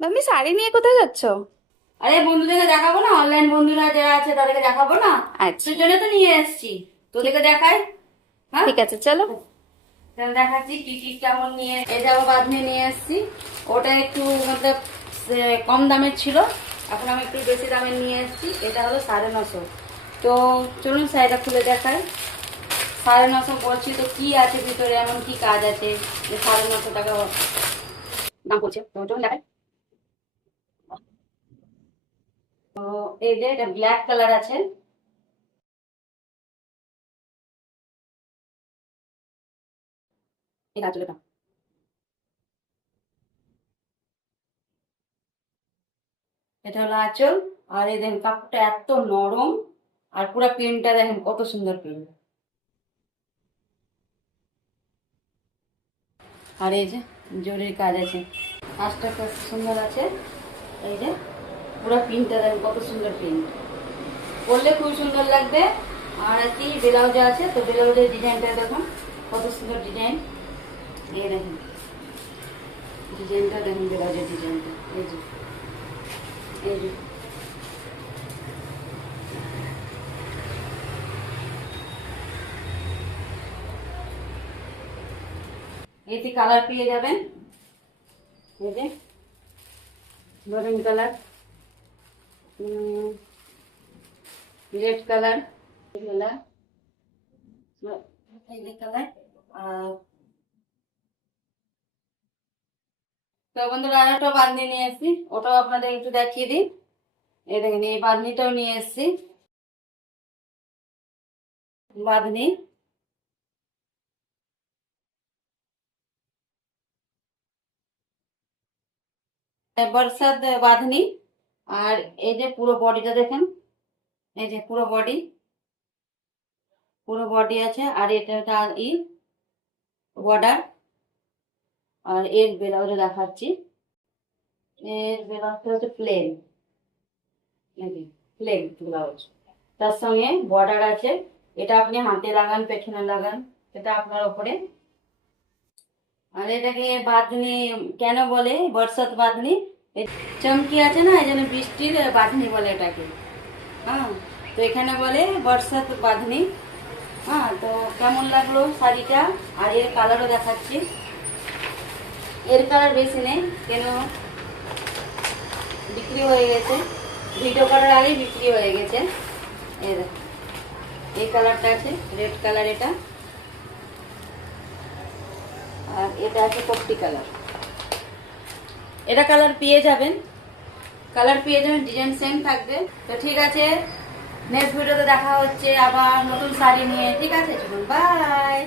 Mummy sari নিয়ে কোথায় যাচ্ছ? আরে বন্ধুদেরকে দেখাবো না, অনলাইন বন্ধুরা যারা আছে তাদেরকে দেখাবো না। আচ্ছা, তোর জন্য তো নিয়ে এসেছি, তোদেরকে দেখাই। হ্যাঁ, ঠিক আছে, চলো। তাহলে দেখাচ্ছি কি কি কেমন নিয়ে। এই যাবো বাঁধনি নিয়ে এসেছি। ওটা একটু মতলব কম দামের ছিল, এখন আমি একটু বেশি দামের নিয়ে এসেছি। এটা হলো 950। তো চলুন শাড়িটা খুলে দেখাই। 950 বলছি তো কি আছে ভিতরে, এমন কি কাজ আছে যে 950 টাকা দাম পড়ছে? তো চলুন দেখাই। তো এই যে এটা ব্ল্যাক কালার আছে। এই আঁচলটা, এটা হলো আঁচল। আর এই দেখেন কাপড়টা এত নরম, আর পুরো প্রিন্টটা দেখেন কত সুন্দর প্রিন্ট। আর এই যে জরির কাজ আছে, কাজটা খুব সুন্দর আছে। এই যে পুরো প্রিন্টটা দেখেন কত সুন্দর প্রিন্ট, পরলে খুব সুন্দর লাগবে। আর কি ব্লাউজে আছে, তো ব্লাউজের ডিজাইনটা দেখুন কত সুন্দর ডিজাইন। এই দেখেন ডিজাইনটা, দেখুন ব্লাউজের ডিজাইনটা। এই যে এই যে এতে কালার পেয়ে যাবেন। এই যে maroon colour, red colour, colour, এই যে কালার। আর তো বন্ধুরা আর একটা বাঁধনি নিয়ে এসেছি, ওটাও আপনাদের একটু দেখিয়ে দিই। এই দেখেন এই বাঁধনিটাও নিয়ে এসেছি, বাঁধনি। বর্ষাত বাঁধনি। আর এই যে পুরো বডিটা দেখেন, এই যে পুরো বডি, পুরো বডি আছে। আর এটা ই বর্ডার। আর এর ব্লাউজে দেখাচ্ছি, এর ব্লাউজটা হচ্ছে প্লেন, নাকি প্লেন ব্লাউজ, তার সঙ্গে বর্ডার আছে। এটা আপনি হাতে লাগান, পেছনে লাগান, এটা আপনার উপরে। আর এটাকে বাঁধনি কেন বলে, বর্ষাত বাঁধনি? এই চমকি আছে না, এই জন্য বৃষ্টির বাঁধনি বলে এটাকে। হ্যাঁ, তো এখানে বলে বর্ষাত বাঁধনি। হ্যাঁ, তো কেমন লাগলো শাড়িটা? আর এর কালারও দেখাচ্ছি। এর কালার বেশি নেই, কেন বিক্রি হয়ে গেছে, ভিডিও করার আগেই বিক্রি হয়ে গেছে। এই দেখো এই কালারটা আছে, রেড কালার এটা। আর এটা আছে কপটি কালার। এটা কালার পেয়ে যাবেন, কালার পেয়ে যাবেন, ডিজাইন সেম থাকবে। তো ঠিক আছে, নেক্সট ভিডিওতে দেখা হচ্ছে আবার নতুন শাড়ি নিয়ে। ঠিক আছে, চলুন, বাই।